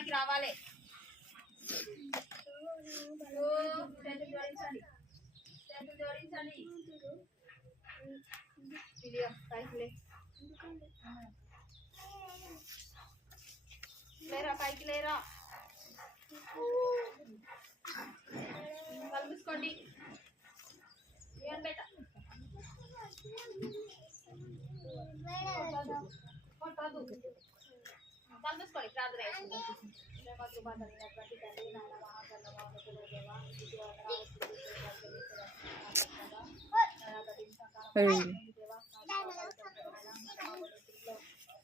పైకి రావాలి. ఓ, జోడించండి. చేతులు జోడించండి. పైకి లేరా పైకి లేరా? కలుపుకోండి ఏం బేట? కొట్టదు కలుపుకోండి ప్రార్థన చేసుకుందాం. ప్రేమ కృప కలిగినటువంటి తండ్రి, నాయన మహాకరుణ మహోన్నతుడు దేవా, స్థుతి వందనాలు, స్తుతి స్తోత్రాలు చెల్లిస్తున్నాను. నాయన కఠిన సంహారం దేవా, నా పాపాలు క్షమించండి. నా స్థితిలో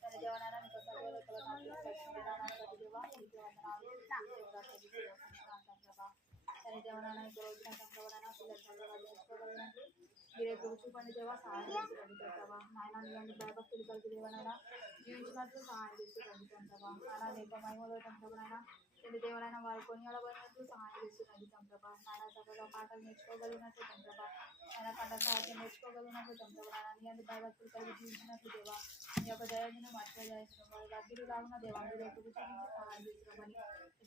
తన దేవనాయన నీకు సర్వలోకల నాయన రక్షించడాన ప్రతి దేవా, నీకు వందనాలు, స్తుతి స్తోత్రాలు చెల్లిస్తున్నాను ప్రభా. తన దేవనాయన నీకు రోజున సంప్రవడన పిల్లల సంప్రవణ చేసుకోగలిగినట్లు మీరే గురుచు దేవా సహాయం చేసి పండుతారు నాయన నీలాంటి భయభక్తులు కలిగి దేవనైనా జీవించినట్లు సహాయం చేసి పండుతాం నాయన నీకు మహిమలో ప్రభానైనా రెండు దేవులైన వారు కొనియాడబడినట్లు సహాయం చేసి పండుతాం ప్రభా నాయన సభలో పాటలు నేర్చుకోగలిగినట్లు ప్రభా నాయన కంట సాహిత్యం నేర్చుకోగలిగినట్లు ప్రభా నాయన నీ అందు భయభక్తులు కలిగి జీవించినట్లు దేవా. నీ యొక్క దయని మధ్య చేసిన వారి దగ్గర లాగున్న దేవా మీరు గురించి సహాయం ఇప్పుడు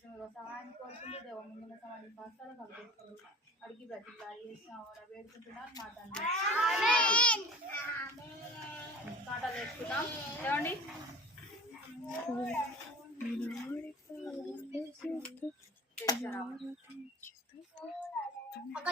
మీరు సహాయం కోరుకుంటూ దేవ ముందున్న సమాజం పాస్తాలు కలుగుతుంది అడిగి బ్రతికి చేసిన వేడుకుంటున్నాను. మా తండ్రి. పాటలు నేర్చుకుందాం. ఏమండి? Пока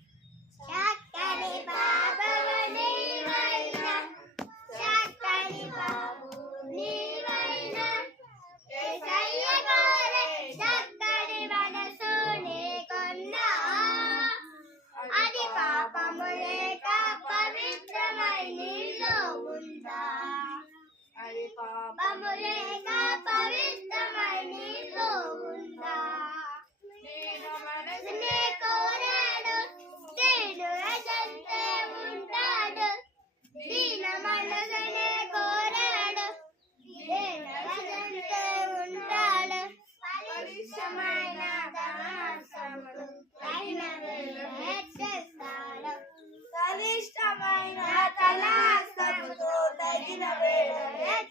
Tina Ray,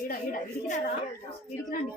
ఈడ ఈడ ఇడికి రా ఇడికి రండి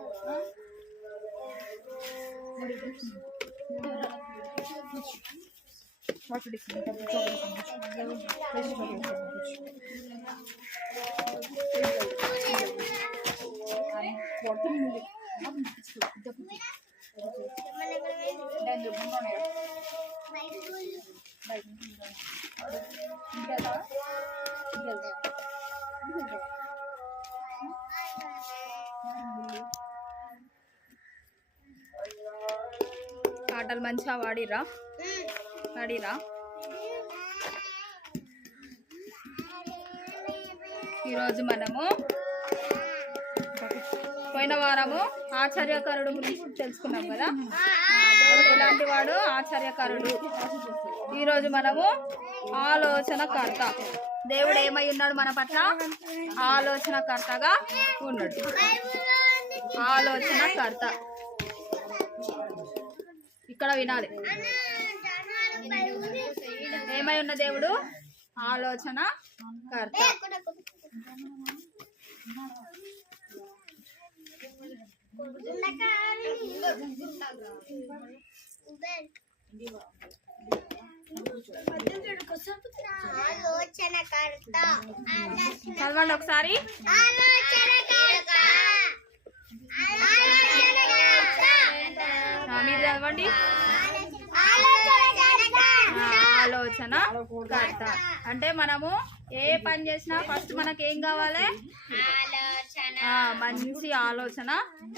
మంచిగా వాడిరా. వాడిరా. ఈరోజు మనము పోయిన వారము ఆచార్యకారుడు గురించి తెలుసుకున్నాం కదా. దేవుడు ఎలాంటి వాడు? ఆచార్యకారుడు. ఈరోజు మనము ఆలోచనకర్త దేవుడు ఏమై ఉన్నాడు మన పట్ల? ఆలోచనకర్తగా ఉన్నాడు. ఆలోచనకర్త ఇక్కడ వినాలి. ఏమై ఉన్న దేవుడు? ఆలోచన కర్త. చదవండి ఒకసారి. ఆలోచనకర్త ఆలోచనకర్త ఆ, మీరు చదవండి. ఆలోచన కర్త. అంటే మనము ఏ పని చేసినా ఫస్ట్ మనకి ఏం కావాలి? మంచి ఆలోచన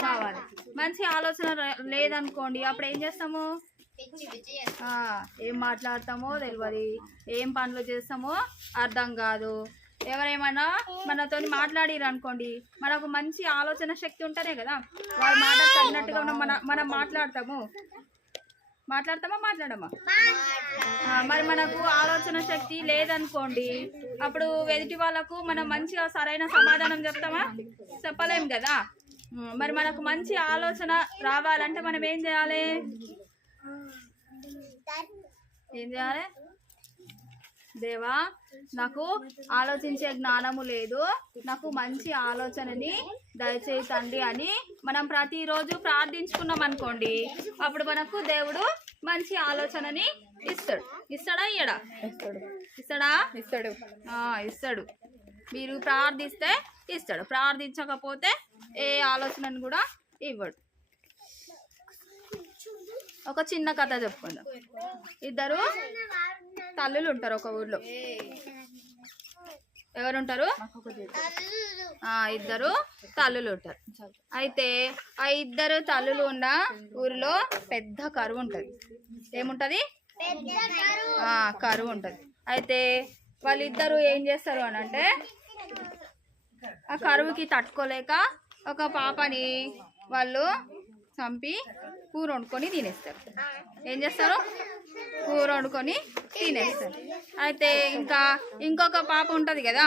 కావాలి. మంచి ఆలోచన లేదనుకోండి అప్పుడు ఏం చేస్తాము? ఏం మాట్లాడతామో తెలియదు ఏం పనులు చేస్తామో అర్థం కాదు. ఎవరేమన్నా మనతో మాట్లాడిరు అనుకోండి మనకు మంచి ఆలోచన శక్తి ఉంటేనే కదా. వాళ్ళ మాట తగినట్టుగా మనం మన మాట్లాడతాము. మాట్లాడతామా మాట్లాడమా? మరి మనకు ఆలోచన శక్తి లేదనుకోండి అప్పుడు ఎదుటి వాళ్ళకు మనం మంచిగా సరైన సమాధానం చెప్తామా? చెప్పలేం కదా. మరి మనకు మంచి ఆలోచన రావాలంటే మనం ఏం చేయాలి? ఏం చేయాలి? దేవా నాకు ఆలోచించే జ్ఞానము లేదు. నాకు మంచి ఆలోచనని దయచేయి తండ్రి అని మనం ప్రతిరోజు ప్రార్థించుకున్నాం అనుకోండి. అప్పుడు మనకు దేవుడు మంచి ఆలోచనని ఇస్తాడు. ఇస్తాడా ఇయ్యడా? ఇస్తాడా. ఇస్తాడు? ఇస్తాడు. మీరు ప్రార్థిస్తే ఇస్తాడు. ప్రార్థించకపోతే ఏ ఆలోచనను కూడా ఇవ్వడు. ఒక చిన్న కథ చెప్పుకుందాం. ఇద్దరు తల్లులు ఉంటారు ఒక ఊర్లో. ఎవరుంటారు? ఇద్దరు తల్లులు ఉంటారు. అయితే ఆ ఇద్దరు తల్లులు ఉన్న ఊరిలో పెద్ద కరువు ఉంటుంది. ఏముంటది? కరువు ఉంటుంది. అయితే వాళ్ళిద్దరు ఏం చేస్తారు అని అంటే ఆ కరువుకి తట్టుకోలేక ఒక పాపని వాళ్ళు చంపి కూర వండుకొని తినేస్తారు. ఏం చేస్తారు? కూర వండుకొని తినేస్తారు. అయితే ఇంకా ఇంకొక పాప ఉంటుంది కదా?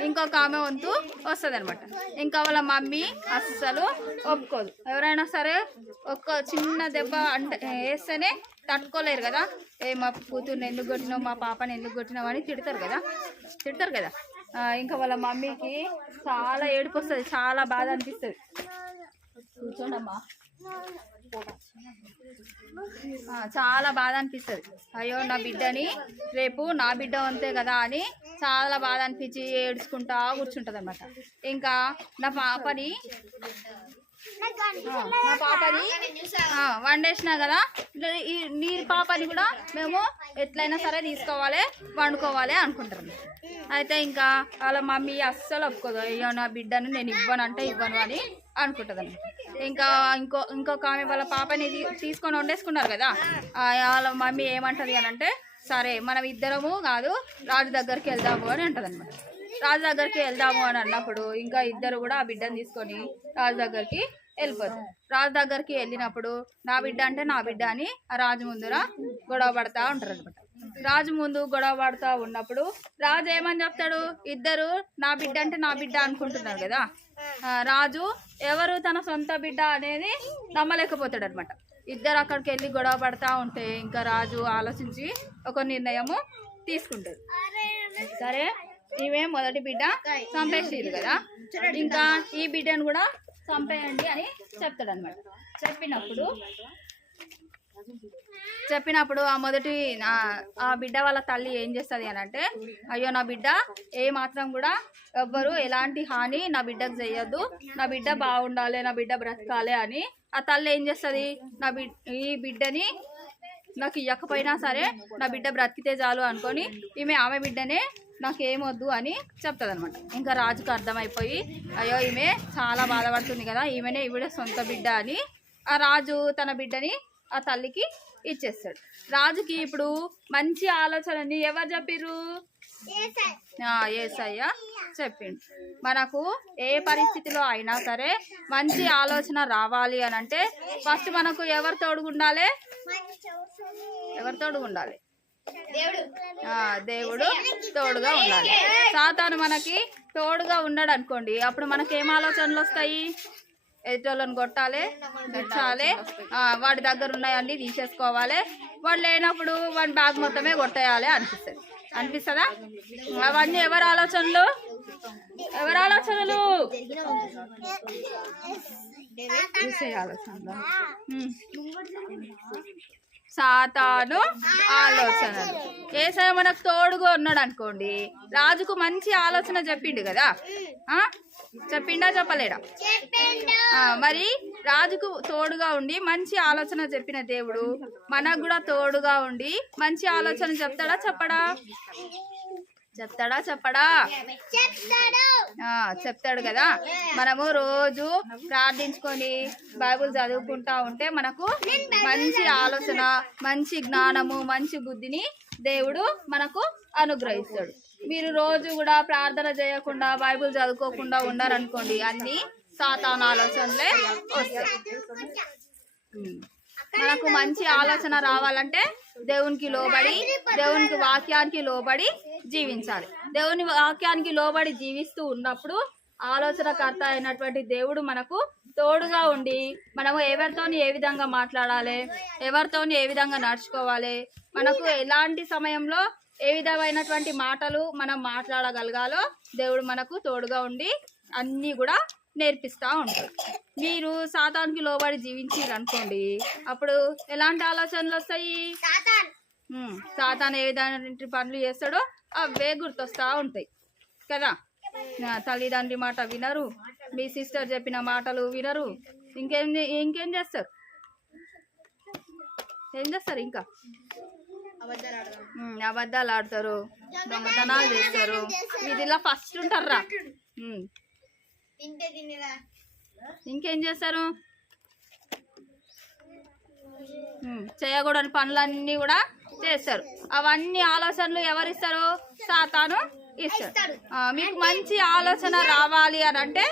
ఇంకొక ఆమె వంతు వస్తుంది అనమాట ఇంకా వాళ్ళ మమ్మీ అస్సలు ఒప్పుకోదు. ఎవరైనా సరే ఒక్క చిన్న దెబ్బ అంటే వేస్తేనే తట్టుకోలేరు కదా? ఏ మా కూతుర్ని ఎందుకు కొట్టినావు? మా పాపని ఎందుకు కొట్టినావు? అని తిడతారు కదా? తిడతారు కదా? ఇంకా వాళ్ళ మమ్మీకి చాలా ఏడుపు వస్తుంది చాలా బాధ అనిపిస్తుంది. కూర్చోండమ్మా చాలా బాధ అనిపిస్తుంది. అయ్యో నా బిడ్డని రేపు నా బిడ్డ అంతే కదా అని చాలా బాధ అనిపించి ఏడ్చుకుంటా కూర్చుంటుంది అనమాట ఇంకా నా పాపని మా పాపని వండేసినా కదా? ఇట్లా ఈ నీరు పాపని కూడా మేము ఎట్లయినా సరే తీసుకోవాలి వండుకోవాలి అనుకుంటారు అయితే ఇంకా వాళ్ళ మమ్మీ అస్సలు ఒప్పుకోదు. అయ్యో నా బిడ్డను నేను ఇవ్వను అంటే ఇవ్వను అని అనుకుంటుంది ఇంకా ఇంకో ఇంకొక ఆమె వాళ్ళ పాపని తీసుకొని వండేసుకున్నారు కదా? వాళ్ళ మమ్మీ ఏమంటుంది అని అంటే సరే మనం ఇద్దరము కాదు రాజు దగ్గరికి వెళ్దాము అని అంటది రాజు దగ్గరికి వెళ్దాము అని అన్నప్పుడు ఇంకా ఇద్దరు కూడా ఆ బిడ్డను తీసుకొని రాజు దగ్గరికి వెళ్ళిపోతారు. రాజు దగ్గరికి వెళ్ళినప్పుడు నా బిడ్డ అంటే నా బిడ్డ అని ఆ రాజు ముందర గొడవ పడతా ఉంటారు అనమాట రాజు ముందు గొడవ పడతా ఉన్నప్పుడు రాజు ఏమని చెప్తాడు? ఇద్దరు నా బిడ్డ అంటే నా బిడ్డ అనుకుంటున్నారు కదా. రాజు ఎవరు తన సొంత బిడ్డ అనేది నమ్మలేకపోతాడు అనమాట ఇద్దరు అక్కడికి వెళ్ళి గొడవ పడతా ఉంటే ఇంకా రాజు ఆలోచించి ఒక నిర్ణయము తీసుకుంటాడు. సరే? ఈమె మొదటి బిడ్డ చంపేసిరు కదా. ఇంకా ఈ బిడ్డను కూడా చంపేయండి అని చెప్తాడు అనమాట చెప్పినప్పుడు చెప్పినప్పుడు ఆ మొదటి ఆ- ఆ బిడ్డ వాళ్ళ తల్లి ఏం చేస్తుంది అని అంటే అయ్యో నా బిడ్డ ఏ మాత్రం కూడా ఎవ్వరు ఎలాంటి హాని నా బిడ్డకు చేయొద్దు. నా బిడ్డ బాగుండాలి నా బిడ్డ బ్రతకాలి అని ఆ తల్లి ఏం చేస్తుంది? నా బిడ్ ఈ బిడ్డని నాకు ఇవ్వకపోయినా సరే నా బిడ్డ బ్రతికితే చాలు అనుకొని ఈమె ఆమె బిడ్డనే నాకు ఏమొద్దు అని చెప్తుంది అనమాట ఇంకా రాజుకు అర్థమైపోయి అయ్యో ఈమె చాలా బాధపడుతుంది కదా ఈమెనే ఈవిడ సొంత బిడ్డ అని ఆ రాజు తన బిడ్డని ఆ తల్లికి ఇచ్చేస్తాడు. రాజుకి ఇప్పుడు మంచి ఆలోచనని ఎవరు చెప్పిర్రు? ఆ, ఏసయ్య చెప్పిండు. మనకు ఏ పరిస్థితిలో అయినా సరే మంచి ఆలోచన రావాలి అని అంటే ఫస్ట్ మనకు ఎవరు తోడుగుండాలి? ఎవరు ఉండాలి దేవుడు తోడుగా ఉండాలి. సాతాను మనకి తోడుగా ఉన్నాడు అనుకోండి అప్పుడు మనకి ఏం ఆలోచనలు వస్తాయి? ఎదుటోళ్ళని కొట్టాలి దుచ్చాలి వాడి దగ్గర ఉన్నాయన్నీ తీసేసుకోవాలి. వాడు లేనప్పుడు వాడి బ్యాగ్ మొత్తమే కొట్టేయాలి అనిపిస్తుంది. అనిపిస్తుందా? అవన్నీ ఎవరి ఆలోచనలు? ఎవరి ఆలోచనలు? ఉమ్. సాతాను ఆలోచనలు ఏసయ మనకు తోడుగా ఉన్నాడు అనుకోండి రాజుకు మంచి ఆలోచన చెప్పిండు కదా? ఆ? చెప్పిండా చెప్పలేడా? మరి రాజుకు తోడుగా ఉండి మంచి ఆలోచన చెప్పిన దేవుడు మనకు కూడా తోడుగా ఉండి మంచి ఆలోచన చెప్తాడా చెప్పడా? చెప్తాడా చెప్పడా? చెప్తాడు. కదా. మనము రోజు ప్రార్థించుకొని బైబుల్ చదువుకుంటా ఉంటే మనకు మంచి ఆలోచన మంచి జ్ఞానము మంచి బుద్ధిని దేవుడు మనకు అనుగ్రహిస్తాడు. మీరు రోజు కూడా ప్రార్థన చేయకుండా బైబుల్ చదువుకోకుండా ఉన్నారనుకోండి అన్ని సాతాన ఆలోచనలే వస్తాయి. మనకు మంచి ఆలోచన రావాలంటే దేవునికి లోబడి దేవునికి వాక్యానికి లోబడి జీవించాలి. దేవుని వాక్యానికి లోబడి జీవిస్తూ ఉన్నప్పుడు ఆలోచనకర్త అయినటువంటి దేవుడు మనకు తోడుగా ఉండి మనము ఎవరితోని ఏ విధంగా మాట్లాడాలి ఎవరితోని ఏ విధంగా నడుచుకోవాలి మనకు ఎలాంటి సమయంలో ఏ విధమైనటువంటి మాటలు మనం మాట్లాడగలగాలో దేవుడు మనకు తోడుగా ఉండి అన్నీ కూడా నేర్పిస్తూ ఉంటాడు. మీరు సాతానికి లోబడి జీవించారు అనుకోండి అప్పుడు ఎలాంటి ఆలోచనలు వస్తాయి? సాతాన్ ఏ విధమైన పనులు చేస్తాడో అవే గుర్తొస్తా ఉంటాయి. కదా? తల్లిదండ్రి మాట వినరు మీ సిస్టర్ చెప్పిన మాటలు వినరు. ఇంకేం ఇంకేం చేస్తారు? ఏం చేస్తారు ఇంకా? అబద్ధాలు ఆడతారు దొంగతనాలు చేస్తారు. వీధిలో ఫస్ట్ ఉంటారా? ఇంకేం చేస్తారు? చేయకూడని పనులన్నీ కూడా చేస్తారు. అవన్నీ ఆలోచనలు ఎవరు ఇస్తారు. సాతాను ఇస్తాడు. ఆ, మీకు మంచి ఆలోచన రావాలి అని అంటే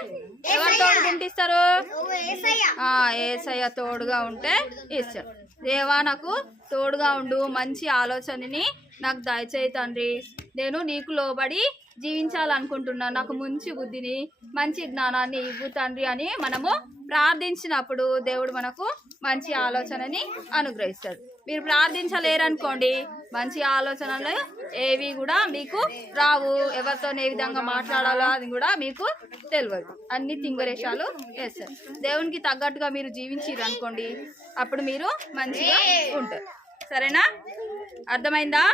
ఎవరు ఇస్తారు? ఓ ఏసయ్య. తోడుగా ఉంటే ఇస్తాడు దేవా నాకు తోడుగా ఉండు మంచి ఆలోచనని నాకు దయచేయి తండ్రి. నేను నీకు లోబడి జీవించాలనుకుంటున్నాను నాకు మంచి బుద్ధిని మంచి జ్ఞానాన్ని ఇవ్వు తండ్రి అని మనము ప్రార్థించినప్పుడు దేవుడు మనకు మంచి ఆలోచనని అనుగ్రహిస్తాడు. మీరు ప్రార్థించలేరనుకోండి మంచి ఆలోచనలు ఏవి కూడా మీకు రావు. ఎవరితో ఏ విధంగా మాట్లాడాలో అది కూడా మీకు తెలియదు అన్ని తింగరేషాలు వేస్తారు. దేవునికి తగ్గట్టుగా మీరు జీవించారు అనుకోండి అప్పుడు మీరు మంచిగా ఉంటారు. సరేనా? అర్థమైందా?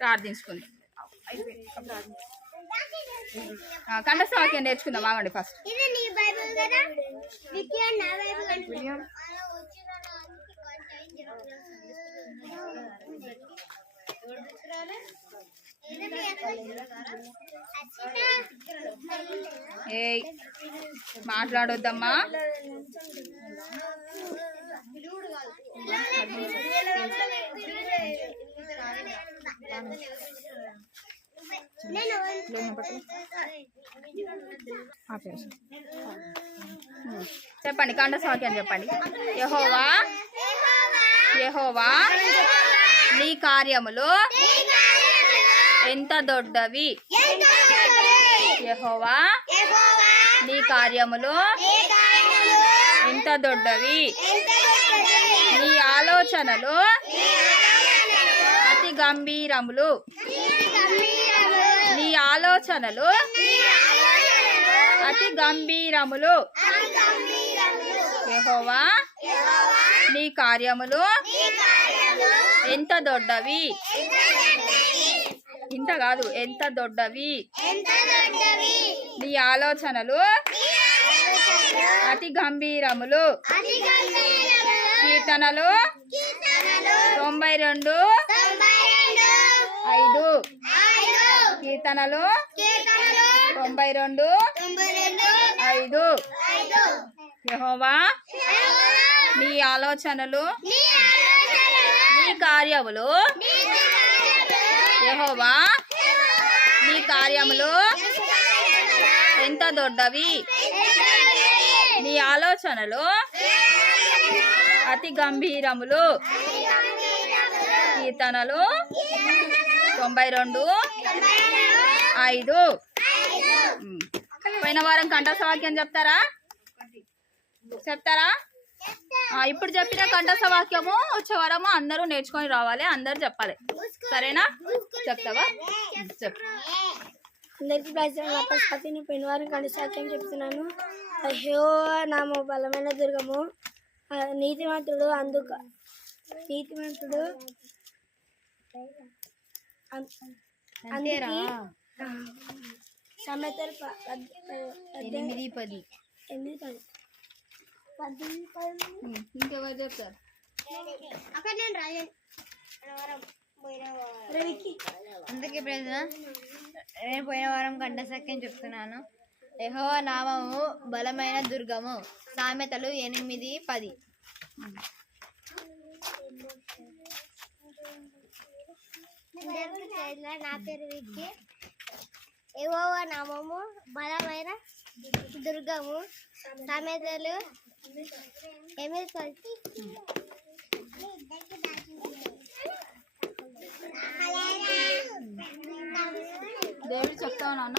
ప్రార్థించుకుంది కంఠస్థ వాక్యం నేర్చుకుందాం ఆగండి ఫస్ట్ ఇది నీ బైబిల్ కదా? వికీ నా బైబిల్ అనుకుంటా అలా వచ్చిన ఏయ్ మాట్లాడొద్దమ్మా. చెప్పండి కండ వాక్యం చెప్పండి. యహోవా యహోవా నీ కార్యములు ఎంత దొడ్డవి? యహోవా నీ కార్యములు ఎంత దొడ్డవి? నీ ఆలోచనలు అతి గంభీరములు. ఆలోచనలు అతి గంభీరములు. యెహోవా నీ కార్యములు ఎంత దొడ్డవి? ఇంత కాదు ఎంత దొడ్డవి? నీ ఆలోచనలు అతి గంభీరములు. కీర్తనలు తొంభై రెండు ఐదు. కీర్తనలు తొంభై రెండు ఐదు. యెహోవా నీ ఆలోచనలు నీ కార్యములు యెహోవా నీ కార్యములు ఎంత దొడ్డవి? నీ ఆలోచనలు అతి గంభీరములు. కీర్తనలు తొంభై రెండు ఐదు. పోయిన వారం కంఠస్థ వాక్యం చెప్తారా? చెప్తారా ఆ, ఇప్పుడు చెప్పిన కంఠస్థ వాక్యము వచ్చే వారము అందరూ నేర్చుకొని రావాలి అందరూ చెప్పాలి. సరేనా? చెప్తావా? చెప్పు. అందరికీ ప్రజలు నా పశుపతిని పెనువారం కండి సాక్ష్యం చెప్తున్నాను. అయ్యో నామ బలమైన దుర్గము. నీతిమంతుడు అందుక నీతిమంతుడు అం- అందుకే ఆ, సామెతలు ఎనిమిది పది. ఎనిమిది పది. పద్దెనిమిది పది. ఇంకెవరు చెప్తారు? అక్కడ నేను రాజన్ రవికి. అందరికీ ప్రజల నేను పోయిన వారం కంట సఖ్యం చెప్తున్నాను. యెహోవా నామము బలమైన దుర్గము. సామెతలు ఎనిమిది పది. నా పేరు విక్కి. ఏవో నామము బలమైన దుర్గము సామెతలు. దేవుడు చెప్తావు నాన్న?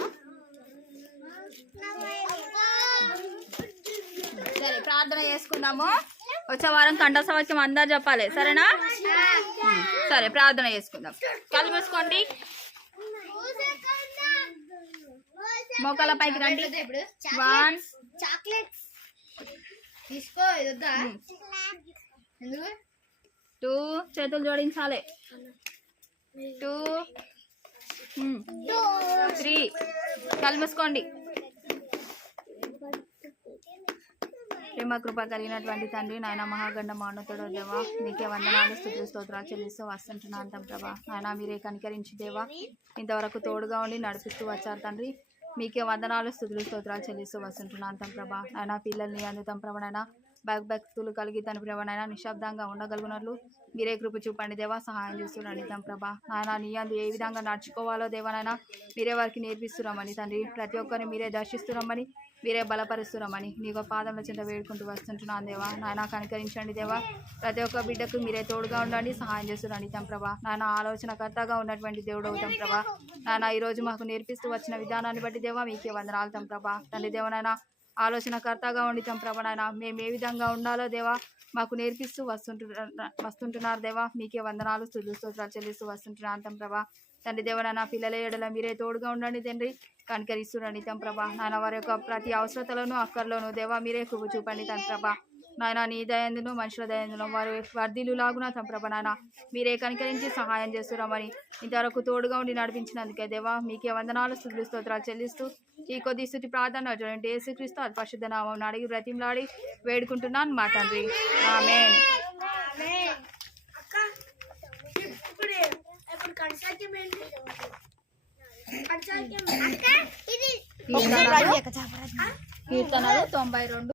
సరే ప్రార్థన చేసుకుందాము. వచ్చే వారం కంఠస్థ వాక్యం అందరు చెప్పాలి సరేనా? సరే ప్రార్థన చేసుకుందాం. కళ్ళు మోకాల పైకి రండి. వన్ చాక్లెట్స్ తీసుకో టూ చేతులు జోడించాలి. టూ త్రీ కళ్ళు మూసుకోండి. ప్రేమ కృప కలిగినటువంటి తండ్రి నాయన మహాగండ మానవుడు దేవా నీకే వందనాలు స్థుతులు స్తోత్రాలు చెల్లిస్తూ వస్తుంటున్నాను ప్రభా. నాయన మీరే కనికరించి దేవా ఇంతవరకు తోడుగా ఉండి నడిపిస్తూ వచ్చారు తండ్రి. మీకే వందనాలు స్థుతులు స్తోత్రాలు చెల్లిస్తూ వస్తుంటున్నాను. తం ప్రభా ఆయన పిల్లల్ని అందుతం ప్రభనైనా బ్యాక్ బ్యాక్ భక్తులు కలిగి తన ప్రభనైనా నిశ్శబ్దంగా ఉండగలుగునట్లు మీరే కృప చూపండి దేవా సహాయం చేస్తున్నాడు తం ప్రభా. నాయన నీ అందు ఏ విధంగా నడుచుకోవాలో దేవనైనా మీరే వారికి నేర్పిస్తున్నామని తండ్రి ప్రతి ఒక్కరిని మీరే దర్శిస్తున్నామని మీరే బలపరుస్తున్నామని నీ యొక్క పాదముల చెంత వేడుకుంటూ వస్తుంటున్నాను దేవా. నాయన కనికరించండి దేవా. ప్రతి ఒక్క బిడ్డకు మీరే తోడుగా ఉండండి సహాయం చేస్తున్నాను ఇతం ప్రభా నాయన ఆలోచనకర్తగా ఉన్నటువంటి దేవుడు అవుతాం ప్రభా నాయన ఈ రోజు మాకు నేర్పిస్తూ వచ్చిన విధానాన్ని బట్టి దేవా మీకే వందనాలు తం ప్రభా తండ్రి దేవనైనా ఆలోచనకర్తగా ఉండితం ప్రభా నాయన మేము ఏ విధంగా ఉండాలో దేవా మాకు నేర్పిస్తూ వస్తుంటు వస్తుంటున్నారు దేవా. మీకే వందనాలు స్థుతులు స్తోత్రాలు చెల్లిస్తూ వస్తుంటున్నాను అంతం ప్రభా తండ్రి దేవ నాన్న పిల్లల ఏడల మీరే తోడుగా ఉండండి తండ్రి. కనికరిస్తున్నాండి తం ప్రభా. నాన్న వారి యొక్క ప్రతి అవసరతలను అక్కర్లోను దేవా మీరే కువ్వు చూపండి తన ప్రభా. నాయన నీ దయందును మనుషుల దయందును వారు వర్ధిలు లాగున తమ ప్రభ నాయన మీరే కనికరించి సహాయం చేస్తున్నామని ఇంతవరకు తోడుగా ఉండి నడిపించినందుకే దేవా మీకే వందనాలు స్థుతులు స్తోత్రాలు చెల్లిస్తూ ఈ కొద్ది స్థుతి ప్రార్థన చూడండి యేసుక్రీస్తు అది పరిశుద్ధ నామం అడిగి బ్రతిమలాడి వేడుకుంటున్నాను మా తండ్రి. ఆమె కీర్తనలు తొంభై రెండు.